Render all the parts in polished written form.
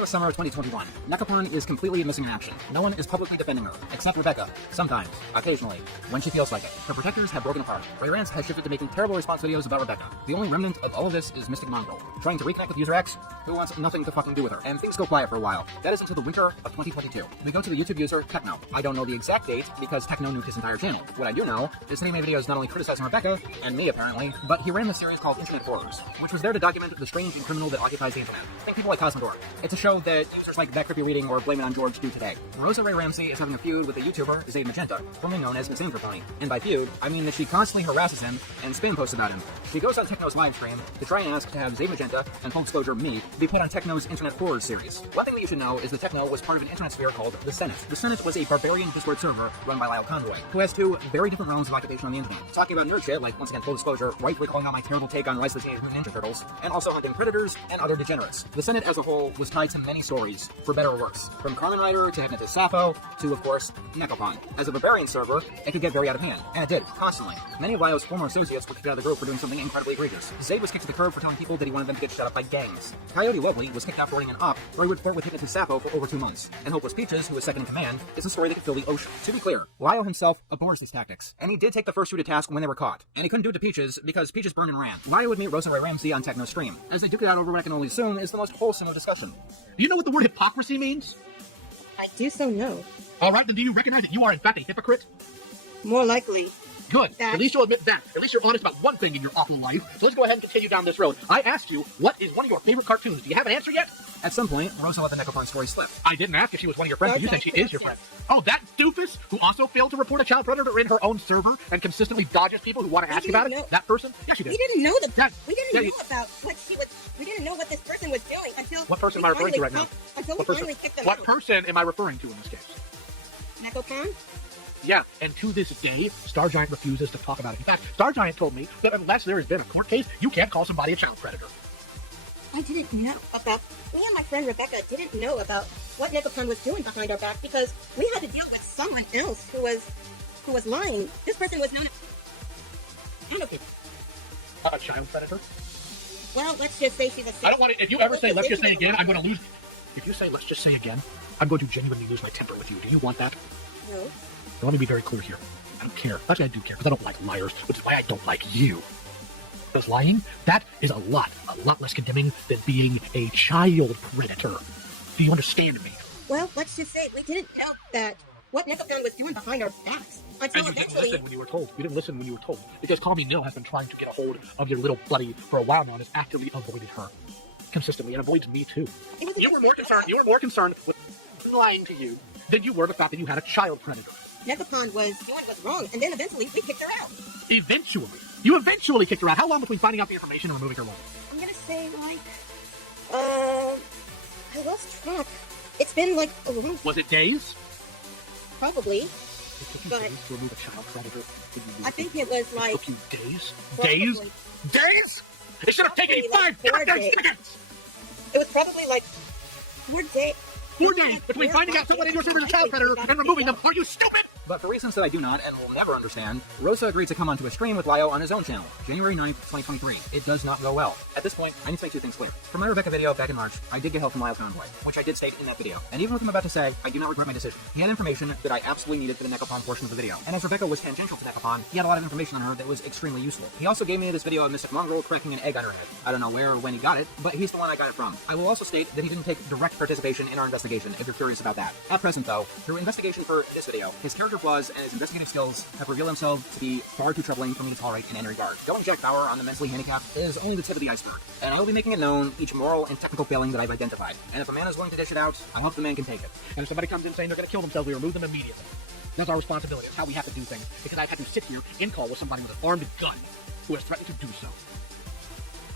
of the summer of 2021, Nekopon is completely missing in action. No one is publicly defending her, except Rebecca. Sometimes. Occasionally. When she feels like it. Her protectors have broken apart. Ray Rance has shifted to making terrible response videos about Rebecca. The only remnant of all of this is Mystic Mongrel, trying to reconnect with User X, who wants nothing to fucking do with her. And things go quiet for a while. That is until the winter of 2022. We go to the YouTube user Techno. I don't know the exact date because Techno nuked his entire channel. What I do know is that he made videos not only criticizing Rebecca, and me apparently, but he ran the series called Internet Horrors, which was there to document the strange and criminal that occupies the internet. Think people like Cosmodor. It's a show that users like That Creepy Reading or Blame It on George do today. Rosa Ray Ramsey is having a feud with a YouTuber, TheMysteriousMrEnter, formerly known as MrEnter. And by feud, I mean that she constantly harasses him and spam posts about him. She goes on Techno's live stream to try and ask to have TheMysteriousMrEnter and full disclosure me be put on Techno's Internet Horrors series. One thing that you should know is that Techno was part of an internet sphere called the Senate. The Senate was a barbarian Discord server run by Lyle Conroy, who has two very different realms of occupation on the internet. Talking about nerd shit, like, once again, full disclosure, rightfully calling out my terrible take on Rise of the Teenage Mutant Ninja Turtles, and also hunting predators and other degenerates. The Senate as a whole was tied to many stories, for better or worse. From Carmen Rider to Hypnotist Sappho to, of course, Nekopon. As a barbarian server, it could get very out of hand, and it did, constantly. Many of Lyo's former associates were kicked out of the group for doing something incredibly egregious. Zayd was kicked to the curb for telling people that he wanted them to get shut up by gangs. Coyote Lovely was kicked out for running an op where he would flirt with Hypnotist Sappho for over 2 months. And Hopeless Peaches, who was second in command, is a story that could fill the ocean. To be clear, Lyo himself abhors these tactics, and he did take the first two to task when they were caught. And he couldn't do it to Peaches because Peaches burned and ran. Lyo would meet Rosa Ray Ramsey on Techno's stream, as they duke it out over what I can only assume is the most wholesome of discussion. Do you know what the word hypocrisy means? I do so know. All right, then do you recognize that you are in fact a hypocrite? More likely. Good. That. At least you'll admit that. At least you're honest about one thing in your awful life. So let's go ahead and continue down this road. I asked you, what is one of your favorite cartoons? Do you have an answer yet? At some point, Rosa let the Nekopon story slip. I didn't ask if she was one of your friends, but you said she is your friend. Oh, that doofus who also failed to report a child predator in her own server and consistently dodges people who want to ask about it? That person? Yeah, she did. We didn't know we didn't know you- about what she was. We didn't know what this person was doing until. What person am I referring to right now? Until What we person? finally kicked them What out. person am I referring to in this case? Nekopon? Yeah, and to this day, Stargiant refuses to talk about it. In fact, Stargiant told me that unless there has been a court case, you can't call somebody a child predator. I didn't know about. Me and my friend Rebecca didn't know about what Nekopon was doing behind our back because we had to deal with someone else who was lying. This person was not. A child predator? Well, let's just say she's a. I don't want to. If you ever say "let's just say again," I'm going to lose. If you say "let's just say again," I'm going to genuinely lose my temper with you. Do you want that? No. Now, let me be very clear here. I don't care. Actually, I do care because I don't like liars, which is why I don't like you. Because lying, that is a lot less condemning than being a child predator. Do you understand me? Well, let's just say we didn't know that what Nekopon was doing behind our backs until And you didn't eventually. listen when you were told. You didn't listen when you were told. Because Call Me Nil has been trying to get a hold of your little buddy for a while now and has actively avoided her. Consistently, and avoids me too. You were more concerned with lying to you than you were the fact that you had a child predator. Nekopon was doing what's wrong, and then eventually we kicked her out. Eventually. You eventually kicked her out. How long between finding out the information and removing her was? I'm gonna say I lost track. It's been like a little, Was it days? probably. It took you But- days to remove a child predator. I think it was It like took you days? probably- Days? Days? It should have taken you Probably like 5 4 goddamn days. seconds! It was probably like 4 days. 4 days between finding out someone in your server is a child predator and removing them. Are you stupid? But for reasons that I do not and will never understand, Rosa agreed to come onto a stream with Lyo on his own channel, January 9th, 2023. It does not go well. At this point, I need to make 2 things clear. For my Rebecca video back in March, I did get help from Lyle Conroy, which I did state in that video. And even with what I'm about to say, I do not regret my decision. He had information that I absolutely needed for the Nekopon portion of the video. And as Rebecca was tangential to Nekopon, he had a lot of information on her that was extremely useful. He also gave me this video of Mystic Mongrel cracking an egg on her head. I don't know where or when he got it, but he's the one I got it from. I will also state that he didn't take direct participation in our investigation, if you're curious about that. At present, though, through investigation for this video, his character flaws and his investigative skills have revealed themselves to be far too troubling for me to tolerate in any regard. Going Jack Bauer on the mentally handicapped is only the tip of the iceberg, and I will be making it known each moral and technical failing that I've identified. And if a man is willing to dish it out, I hope the man can take it. And if somebody comes in saying they're going to kill themselves, we remove them immediately. That's our responsibility. That's how we have to do things. Because I've had to sit here in call with somebody with an armed gun who has threatened to do so.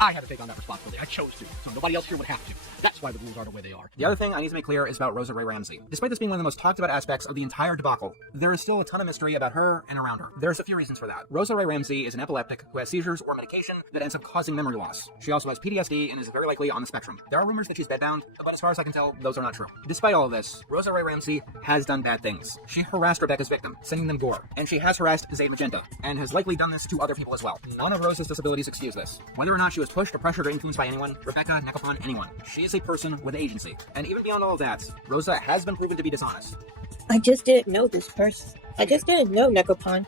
I had to take on that responsibility. I chose to. So nobody else here would have to. That's why the rules are the way they are. The other thing I need to make clear is about Rosa Ray Ramsey. Despite this being one of the most talked about aspects of the entire debacle, there is still a ton of mystery about her and around her. There's a few reasons for that. Rosa Ray Ramsey is an epileptic who has seizures or medication that ends up causing memory loss. She also has PTSD and is very likely on the spectrum. There are rumors that she's bedbound, but as far as I can tell, those are not true. Despite all of this, Rosa Ray Ramsey has done bad things. She harassed Rebecca's victim, sending them gore, and she has harassed TheMysteriousMrEnter, and has likely done this to other people as well. None of Rosa's disabilities excuse this. Whether or not she was pushed or pressured or influenced by anyone, Rebecca Nekopon anyone. She is a person with agency. And even beyond all of that, Rosa has been proven to be dishonest. I just didn't know this person. I just didn't know Nekopon.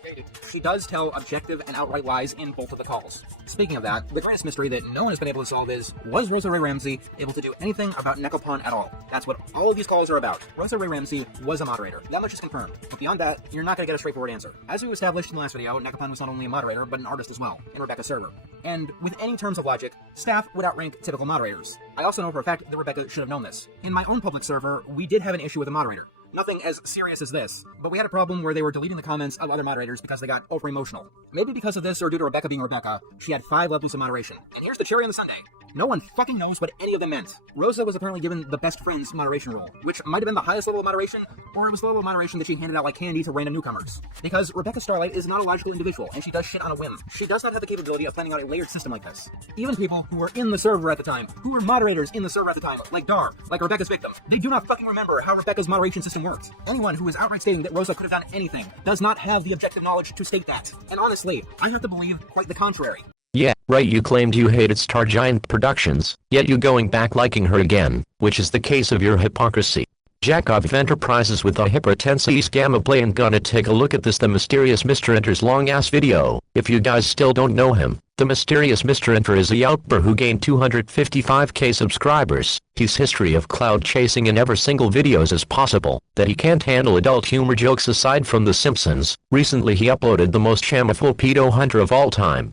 She does tell objective and outright lies in both of the calls. Speaking of that, the greatest mystery that no one has been able to solve is, was Rosa Ray Ramsey able to do anything about Nekopon at all? That's what all of these calls are about. Rosa Ray Ramsey was a moderator. That much is confirmed. But beyond that, you're not going to get a straightforward answer. As we established in the last video, Nekopon was not only a moderator, but an artist as well, in Rebecca's server. And with any terms of logic, staff would outrank typical moderators. I also know for a fact that Rebecca should have known this. In my own public server, we did have an issue with a moderator. Nothing as serious as this, but we had a problem where they were deleting the comments of other moderators because they got over-emotional. Maybe because of this, or due to Rebecca being Rebecca, she had 5 levels of moderation. And here's the cherry on the sundae. No one fucking knows what any of them meant. Rosa was apparently given the best friends moderation role, which might have been the highest level of moderation, or it was the level of moderation that she handed out like candy to random newcomers. Because Rebecca Starlight is not a logical individual, and she does shit on a whim. She does not have the capability of planning out a layered system like this. Even people who were in the server at the time, who were moderators in the server at the time, like Dar, like Rebecca's victim, they do not fucking remember how Rebecca's moderation system worked. Anyone who is outright stating that Rosa could have done anything does not have the objective knowledge to state that. And honestly, I have to believe quite the contrary. Yeah, right, you claimed you hated Star Giant Productions, yet you going back liking her again, which is the case of your hypocrisy. Jack of Enterprises with a hypertensity scam play and gonna take a look at this The Mysterious Mr. Enter's long ass video. If you guys still don't know him, The Mysterious Mr. Enter is a YouTuber who gained 255k subscribers. His history of cloud chasing in every single videos is possible, that he can't handle adult humor jokes aside from The Simpsons. Recently he uploaded the most shameful pedo hunter of all time.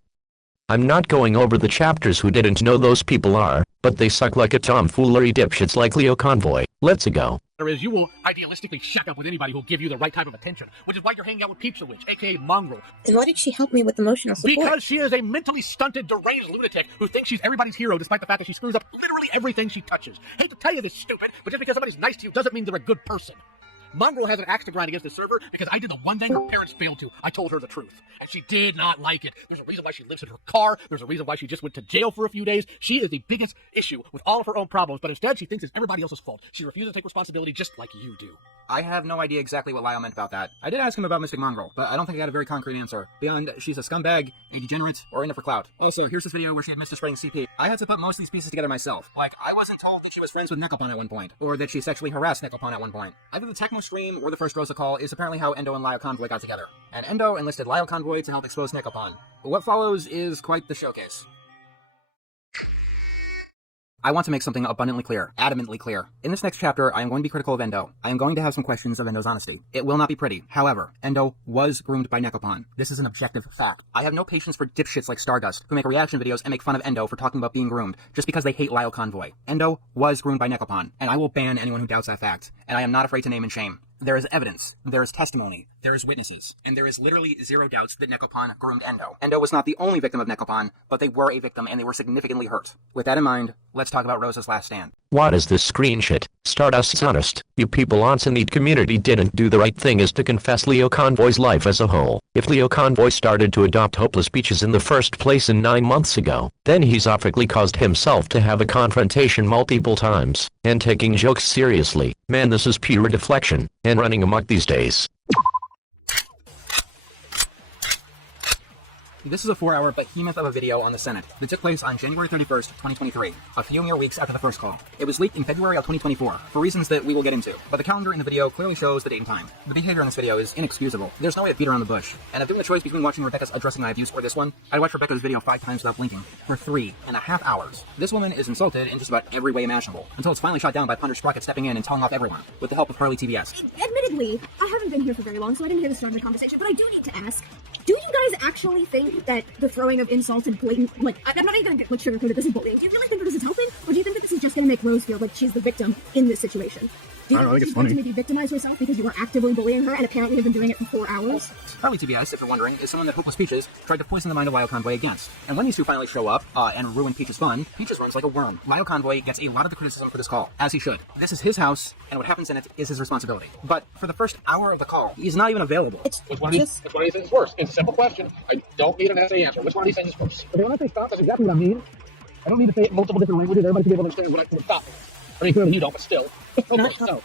I'm not going over the chapters who didn't know those people are, but they suck like a tomfoolery dipshits like Leo Convoy. Let's go. Is you will idealistically shack up with anybody who'll give you the right type of attention, which is why you're hanging out with Pizza Witch, aka Mongrel. And why did she help me with emotional support? Because she is a mentally stunted, deranged lunatic who thinks she's everybody's hero despite the fact that she screws up literally everything she touches. Hate to tell you this, stupid, but just because somebody's nice to you doesn't mean they're a good person. Mongrel has an axe to grind against the server because I did the one thing her parents failed to. I told her the truth, and she did not like it. There's a reason why she lives in her car. There's a reason why she just went to jail for a few days. She is the biggest issue with all of her own problems, but instead she thinks it's everybody else's fault. She refuses to take responsibility just like you do. I have no idea exactly what Lyle meant about that. I did ask him about Mystic Mongrel, but I don't think I got a very concrete answer. Beyond, she's a scumbag, a degenerate, or in it for clout. Also, here's this video where she admits to spreading CP. I had to put most of these pieces together myself. Like, I wasn't told that she was friends with Nekopon at one point, or that she sexually harassed Nekopon at one point. Either the Tecmo stream or the first Rosa call is apparently how Endo and Lyle Convoy got together. And Endo enlisted Lyle Convoy to help expose Nekopon. What follows is quite the showcase. I want to make something abundantly clear, adamantly clear. In this next chapter, I am going to be critical of Endo. I am going to have some questions of Endo's honesty. It will not be pretty. However, Endo was groomed by Nekopon. This is an objective fact. I have no patience for dipshits like Stardust, who make reaction videos and make fun of Endo for talking about being groomed, just because they hate Lyle Convoy. Endo was groomed by Nekopon, and I will ban anyone who doubts that fact. And I am not afraid to name and shame. There is evidence, there is testimony, there is witnesses, and there is literally zero doubts that Nekopon groomed Endo. Endo was not the only victim of Nekopon, but they were a victim and they were significantly hurt. With that in mind, let's talk about Rosa's last stand. What is this screen shit? Stardust's honest. You people on Sunny community didn't do the right thing is to confess Leo Convoy's life as a whole. If Leo Convoy started to adopt hopeless speeches in the first place 9 months ago, then he's obviously caused himself to have a confrontation multiple times, and taking jokes seriously. Man, this is pure deflection, and running amok these days. This is a 4-hour behemoth of a video on the Senate that took place on January 31st, 2023, a few mere weeks after the first call. It was leaked in February of 2024, for reasons that we will get into, but the calendar in the video clearly shows the date and time. The behavior in this video is inexcusable. There's no way to beat around the bush. And if given the choice between watching Rebecca's addressing my abuse or this one, I'd watch Rebecca's video 5 times without blinking, for 3.5 hours. This woman is insulted in just about every way imaginable, until it's finally shot down by Ponder Sprocket stepping in and telling off everyone, with the help of Harley TBS. Admittedly, I haven't been here for very long, so I didn't hear the start of the conversation, but I do need to ask, do you guys actually think that the throwing of insults and blatant, I'm not even gonna get sugarcoated, this is bullying. Do you really think that this is helping? Or do you think that this is just gonna make Rose feel like she's the victim in this situation? Do you I don't think it's she's funny. going to maybe victimize herself because you were actively bullying her and apparently have been doing it for 4 hours? Harley TBS, if you're wondering, is someone that Hopeless Peaches tried to poison the mind of Lyle Convoy against. And when these two finally show up, and ruin Peach's fun, Peaches runs like a worm. Lyle Convoy gets a lot of the criticism for this call, as he should. This is his house, and what happens in it is his responsibility. But for the first hour of the call, he's not even available. Which one of these things is worse? It's a simple question. I don't need an essay answer. Which one of these things is worse? Okay, when I say stop, that's exactly what I mean. I don't need to say it in multiple different languages. Everybody can be able to understand what I can stop. I mean, clearly you don't, but still. Okay, so,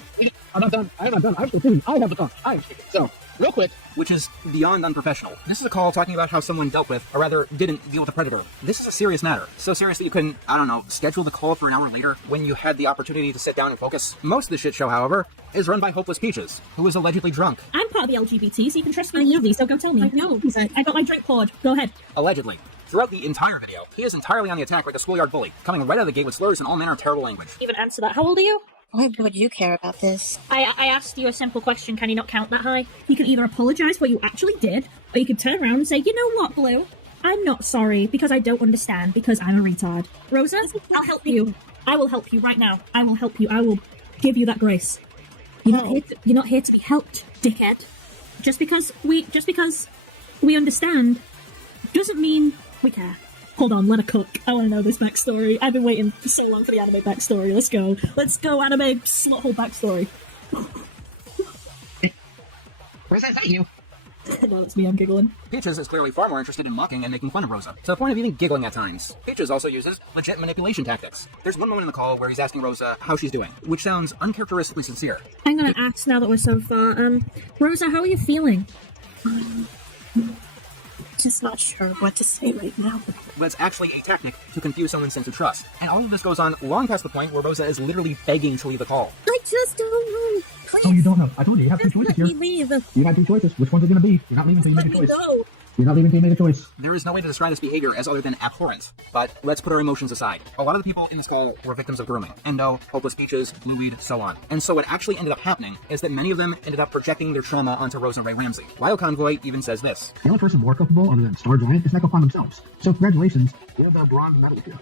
I'm not done. I am not done. I'm still speaking. I have the tongue. I am speaking. So, real quick. Which is beyond unprofessional. This is a call talking about how someone dealt with, or rather, didn't deal with a predator. This is a serious matter. So serious that you couldn't, I don't know, schedule the call for an hour later when you had the opportunity to sit down and focus. Most of the shit show, however, is run by Hopeless Peaches, who is allegedly drunk. I'm part of the LGBT, so you can trust me easily, so go tell me. I know. I got my drink poured. Go ahead. Allegedly. Throughout the entire video, he is entirely on the attack like a schoolyard bully, coming right out of the gate with slurs and all manner of terrible language. Even answer that. How old are you? Why would you care about this? I asked you a simple question. Can you not count that high? You can either apologize for what you actually did, or you can turn around and say, you know what, Blue? I'm not sorry because I don't understand because I'm a retard. Rosa, I'll help you. I will help you right now. I will help you. I will give you that grace. You're not here to be helped, dickhead. Just because we understand doesn't mean we care. Hold on, let her cook. I want to know this backstory. I've been waiting for so long for the anime backstory. Let's go. Let's go, anime sluthole backstory. Rosa, is that you? No, it's me, I'm giggling. Peaches is clearly far more interested in mocking and making fun of Rosa, to the point of even giggling at times. Peaches also uses legit manipulation tactics. There's one moment in the call where he's asking Rosa how she's doing, which sounds uncharacteristically sincere. I'm gonna ask now that we're so far. Rosa, how are you feeling? Just not sure what to say right now. But it's actually a tactic to confuse someone's sense of trust. And all of this goes on long past the point where Rosa is literally begging to leave the call. I just don't know. Please. Oh, you don't know. I told you, you have two choices Let here. me leave. You have two choices. Which one's it going to be? You're not leaving until you Let make a me choice. go. You're not leaving until you make a choice. There is no way to describe this behavior as other than abhorrent. But let's put our emotions aside. A lot of the people in this call were victims of grooming. Endo, Hopeless Peaches, Blueweed, so on. And so what actually ended up happening is that many of them ended up projecting their trauma onto Rosa Ray Ramsey. Lyle Convoy even says this. The only person more culpable other than Star Giant is Necopon themselves. So congratulations, you have the bronze medal here.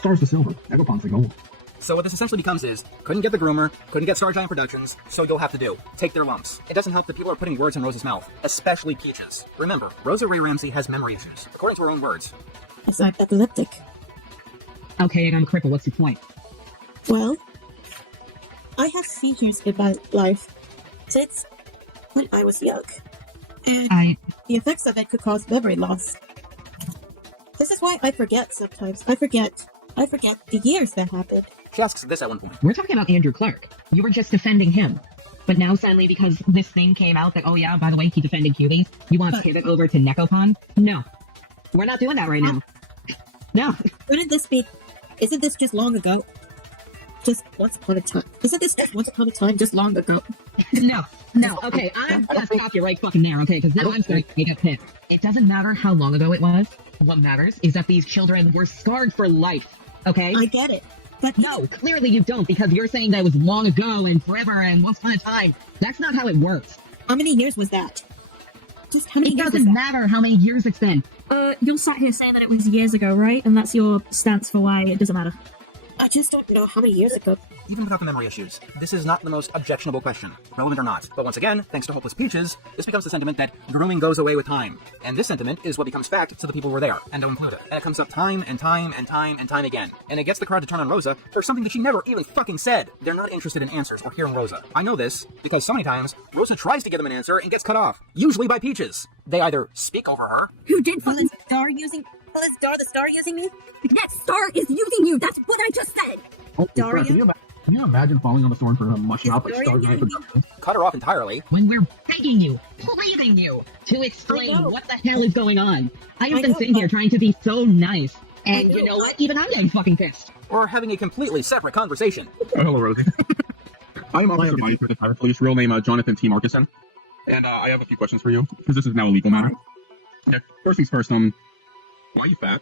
Star's the silver, Necopon's the gold. So what this essentially becomes is, couldn't get the groomer, couldn't get Star Giant Productions, so you'll have to do. Take their lumps. It doesn't help that people are putting words in Rosa's mouth, especially Peaches. Remember, Rosa Ray Ramsey has memory issues, according to her own words. It's like epileptic. Okay, and I'm crippled. What's your point? Well, I have seizures in my life since when I was young. And the effects of it could cause memory loss. This is why I forget sometimes. I forget the years that happened. She asks this at one point. We're talking about Andrew Clark. You were just defending him. But now suddenly because this thing came out that, oh yeah, by the way, he defended cuties, you want to pivot over to Necopon? No. We're not doing that right now. No. Wouldn't this be... Isn't this just long ago? Just once upon a time. Isn't this just once upon a time just long ago? No. Okay, I'm gonna stop you right fucking there, okay? Because now I'm starting to get pissed. It doesn't matter how long ago it was. What matters is that these children were scarred for life, okay? I get it. But No, clearly you don't, because you're saying that it was long ago and forever and once upon a time. That's not how it works. how many years was that? Just how many It years was doesn't that? matter how many years it's been. You're sat here saying that it was years ago, right? And that's your stance for why it doesn't matter. I just don't know how many years ago. Even without the memory issues, this is not the most objectionable question, relevant or not. But once again, thanks to Hopeless Peaches, this becomes the sentiment that grooming goes away with time. And this sentiment is what becomes fact to the people who were there, Endo included. And it comes up time and time and time and time again. And it gets the crowd to turn on Rosa for something that she never even fucking said. They're not interested in answers or hearing Rosa. I know this because so many times, Rosa tries to give them an answer and gets cut off. Usually by Peaches. They either speak over her. Who did Well, is Star using... Well, is the Star using me? That Star is using you! That's what I just said! Oh, Daria? Can you imagine falling on the sword for a much mouth like Daria Star Giant using Productions? Cut her off entirely. When we're begging you, pleading you, to explain I know. what the hell is going on. I have I been know, sitting here but- trying to be so nice. And I you know, know what? but- Even I'm getting fucking pissed. Or having a completely separate conversation. Hello, Rosie. I'm Officer Mike with the Private Police, real name Jonathan T. Markison. And I have a few questions for you, because this is now a legal matter. Okay, first things first, why are you fat?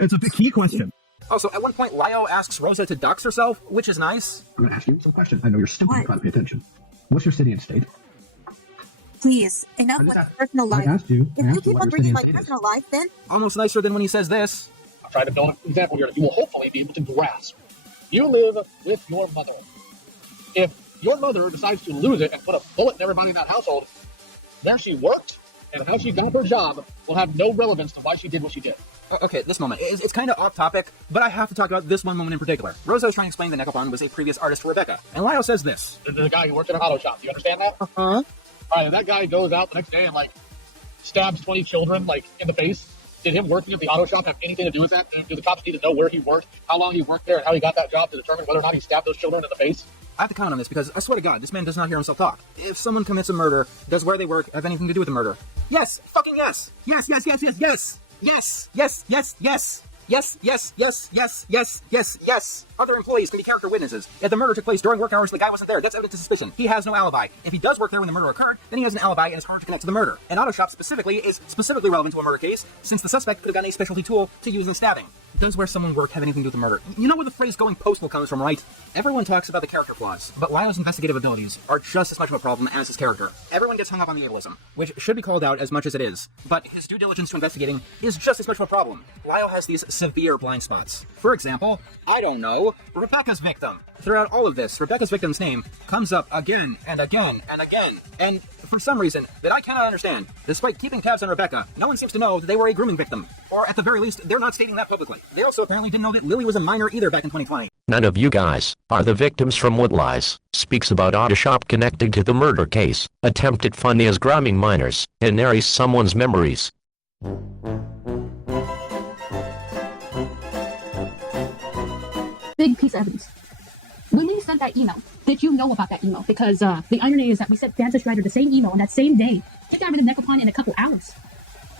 It's a key question. Also, at one point, Lio asks Rosa to dox herself, which is nice. I'm going to ask you some questions. I know you're stupid. What? You gotta pay attention. What's your city and state? Please, enough I with just my asked- personal I life. asked you. If I you asked keep what on your city bringing and my state is. personal life, then Almost nicer than when he says this. I'll try to build an example here that you will hopefully be able to grasp. You live with your mother. If your mother decides to lose it and put a bullet in everybody in that household, where she worked and how she got her job will have no relevance to why she did what she did. Okay, this moment. It's kind of off topic, but I have to talk about this one moment in particular. Rosa is trying to explain that Necopon was a previous artist for Rebecca, and Lio says this. The guy who worked in an auto shop. Do you understand that? uh-huh. Alright, and that guy goes out the next day and, stabs 20 children, in the face. Did him working at the auto shop have anything to do with that? Do the cops need to know where he worked, how long he worked there, and how he got that job to determine whether or not he stabbed those children in the face? I have to comment on this because I swear to God, this man does not hear himself talk. If someone commits a murder, does where they work have anything to do with the murder? Yes! Fucking yes! Yes, yes, yes, yes, yes! Yes! Yes, yes, yes! Yes, yes, yes, yes, yes, yes, yes! Other employees can be character witnesses. If the murder took place during work hours, the guy wasn't there. That's evidence of suspicion. He has no alibi. If he does work there when the murder occurred, then he has an alibi and is harder to connect to the murder. An auto shop specifically is specifically relevant to a murder case, since the suspect could have gotten a specialty tool to use in stabbing. Does where someone work have anything to do with the murder? You know where the phrase going postal comes from, right? Everyone talks about the character flaws, but Lyle's investigative abilities are just as much of a problem as his character. Everyone gets hung up on the ableism, which should be called out as much as it is, but his due diligence to investigating is just as much of a problem. Lyle has these severe blind spots. For example, I don't know, Rebecca's victim. Throughout all of this, Rebecca's victim's name comes up again and again and again, and for some reason that I cannot understand, despite keeping tabs on Rebecca, no one seems to know that they were a grooming victim. Or at the very least, they're not stating that publicly. They also apparently didn't know that Lily was a minor either back in 2020. None of you guys are the victims from What Lies speaks about auto shop connected to the murder case, attempted funny as grooming minors, and narrates someone's memories. Big piece of evidence. When we sent that email, did you know about that email? Because the irony is that we sent Danza Strider the same email on that same day. He got rid of Necropon in a couple hours.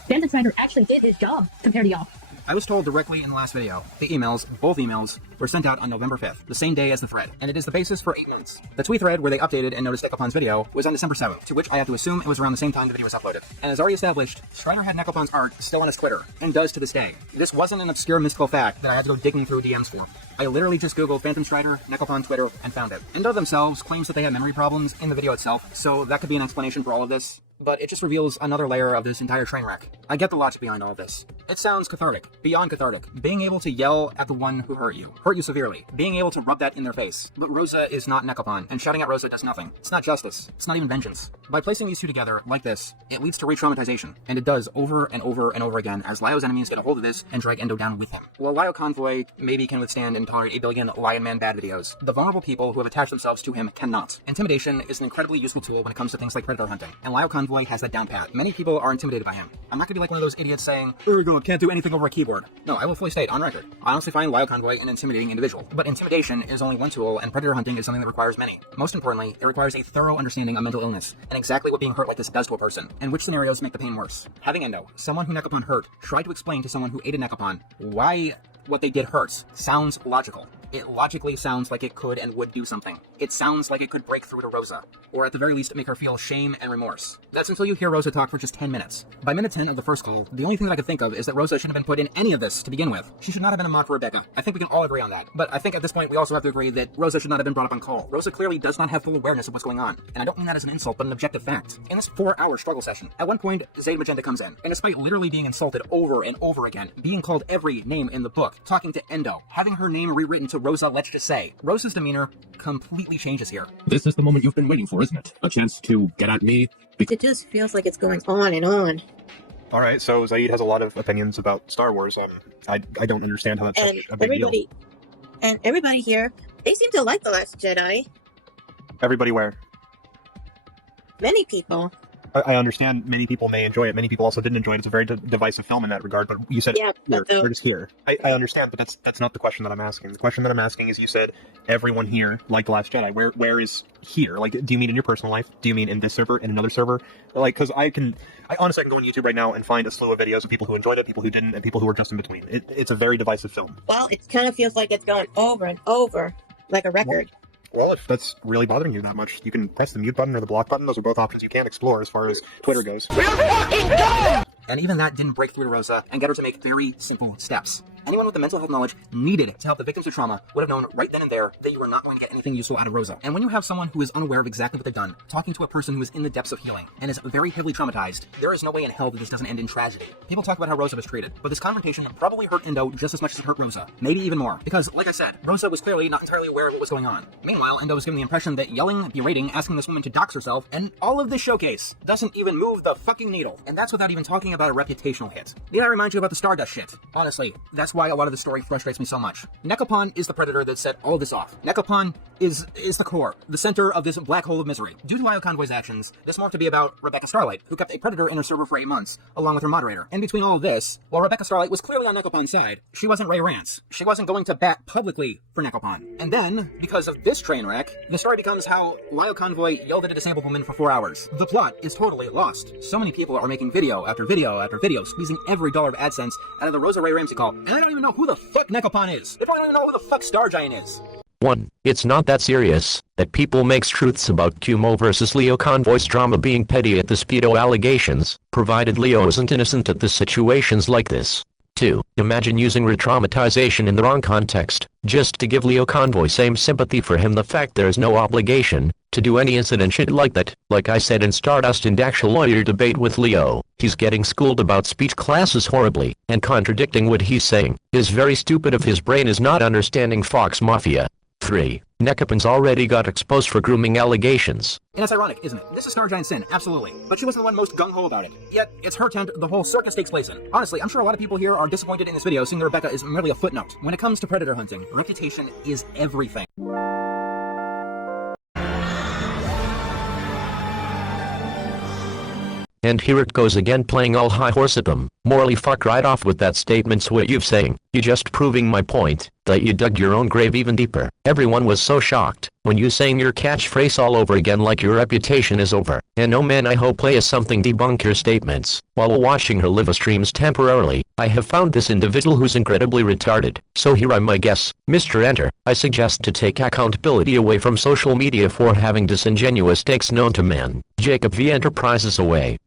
Danza Strider actually did his job compared to y'all. I was told directly in the last video, the emails, both emails, were sent out on November 5th, the same day as the thread, and it is the basis for 8 minutes. The tweet thread where they updated and noticed Nekopon's video was on December 7th, to which I have to assume it was around the same time the video was uploaded. And as already established, Strider had Nekopon's art still on his Twitter, and does to this day. This wasn't an obscure mystical fact that I had to go digging through DMs for. I literally just googled Phantom Strider, Nekopon Twitter, and found it. Endo themselves claims that they had memory problems in the video itself, so that could be an explanation for all of this. But it just reveals another layer of this entire train wreck. I get the logic behind all of this. It sounds cathartic, beyond cathartic. Being able to yell at the one who hurt you severely. Being able to rub that in their face. But Rosa is not Nekopon, and shouting at Rosa does nothing. It's not justice. It's not even vengeance. By placing these two together like this, it leads to re-traumatization. And it does over and over and over again as Lyo's enemies get a hold of this and drag Endo down with him. While Lyo Convoy maybe can withstand and tolerate a billion Lion Man bad videos, the vulnerable people who have attached themselves to him cannot. Intimidation is an incredibly useful tool when it comes to things like predator hunting, and Lyo Convoy has that down pat. Many people are intimidated by him. I'm not gonna be like one of those idiots saying, can't do anything over a keyboard. No, I will fully state, on record, I honestly find Lyo Convoy an intimidating individual. But intimidation is only one tool, and predator hunting is something that requires many. Most importantly, it requires a thorough understanding of mental illness, and exactly what being hurt like this does to a person, and which scenarios make the pain worse. Having Endo, someone who Nekopon hurt, try to explain to someone who aided Nekopon why what they did hurts sounds logical. It logically sounds like it could and would do something. It sounds like it could break through to Rosa, or at the very least make her feel shame and remorse. That's until you hear Rosa talk for just 10 minutes. By minute 10 of the first call, the only thing that I could think of is that Rosa shouldn't have been put in any of this to begin with. She should not have been a mod for Rebecca. I think we can all agree on that. But I think at this point we also have to agree that Rosa should not have been brought up on call. Rosa clearly does not have full awareness of what's going on. And I don't mean that as an insult, but an objective fact. In this 4-hour struggle session, at one point, Zayd Magenta comes in, and despite literally being insulted over and over again, being called every name in the book, talking to Endo, having her name rewritten to Rosa, let's just say, Rosa's demeanor completely changes here. This is the moment you've been waiting for, isn't it? A chance to get at me? It just feels like it's going on and on. All right, so Zayd has a lot of opinions about Star Wars. I don't understand how that's And such a big deal. everybody here, they seem to like The Last Jedi. Everybody where? Many people. I understand many people may enjoy it. Many people also didn't enjoy it. It's a very divisive film in that regard. But you said we're just here. I understand, but that's not the question that I'm asking. The question that I'm asking is, you said everyone here liked The Last Jedi. Where is here? Like, do you mean in your personal life? Do you mean in this server, in another server? Like, because I honestly can go on YouTube right now and find a slew of videos of people who enjoyed it, people who didn't, and people who were just in between. It's a very divisive film. Well, it kind of feels like it's going over and over, like a record. Well, if that's really bothering you that much, you can press the mute button or the block button. Those are both options you can explore as far as Twitter goes. And even that didn't break through to Rosa and get her to make very simple steps. Anyone with the mental health knowledge needed to help the victims of trauma would have known right then and there that you were not going to get anything useful out of Rosa. And when you have someone who is unaware of exactly what they've done, talking to a person who is in the depths of healing and is very heavily traumatized, there is no way in hell that this doesn't end in tragedy. People talk about how Rosa was treated, but this confrontation probably hurt Endo just as much as it hurt Rosa. Maybe even more. Because, like I said, Rosa was clearly not entirely aware of what was going on. Meanwhile, Endo was given the impression that yelling, berating, asking this woman to dox herself, and all of this showcase doesn't even move the fucking needle. And that's without even talking about a reputational hit. Did I remind you about the Stardust shit? Honestly, that's why a lot of the story frustrates me so much. Nekopon is the predator that set all this off. Nekopon is the core, the center of this black hole of misery. Due to Lyle Convoy's actions, this morphed to be about Rebecca Starlight, who kept a predator in her server for 8 months, along with her moderator. And between all of this, while Rebecca Starlight was clearly on Nekopon's side, she wasn't Ray Rance. She wasn't going to bat publicly for Nekopon. And then, because of this train wreck, the story becomes how Lyle Convoy yelled at a disabled woman for 4 hours. The plot is totally lost. So many people are making video after video after video, squeezing every dollar of AdSense out of the Rosa Ray Ramsey call, and I don't even know who the fuck Nekopon is. They probably don't even know who the fuck Star Giant is. 1. It's not that serious, that people makes truths about Kumo versus Leo Convoy's drama being petty at the Speedo allegations, provided Leo isn't innocent at the situations like this. 2. Imagine using re-traumatization in the wrong context, just to give Leo Convoy same sympathy for him. The fact there's no obligation to do any incident shit like that. Like I said in Stardust and actual lawyer debate with Leo, he's getting schooled about speech classes horribly, and contradicting what he's saying is very stupid if his brain is not understanding Fox Mafia. 3. Nekopon's already got exposed for grooming allegations. And it's ironic, isn't it? This is Star Giant's sin, absolutely. But she wasn't the one most gung-ho about it. Yet, it's her tent the whole circus takes place in. Honestly, I'm sure a lot of people here are disappointed in this video seeing that Rebecca is merely a footnote. When it comes to predator hunting, reputation is everything. And here it goes again, playing all high horse at them. Morally fuck right off with that statement. What you've saying, you just proving my point, that you dug your own grave even deeper. Everyone was so shocked when you saying your catchphrase all over again like your reputation is over. And no man, I hope play as something debunk your statements. While watching her live streams temporarily, I have found this individual who's incredibly retarded. So here I'm my guess, Mr. Enter. I suggest to take accountability away from social media for having disingenuous takes known to man. Jacob V. Enterprises away.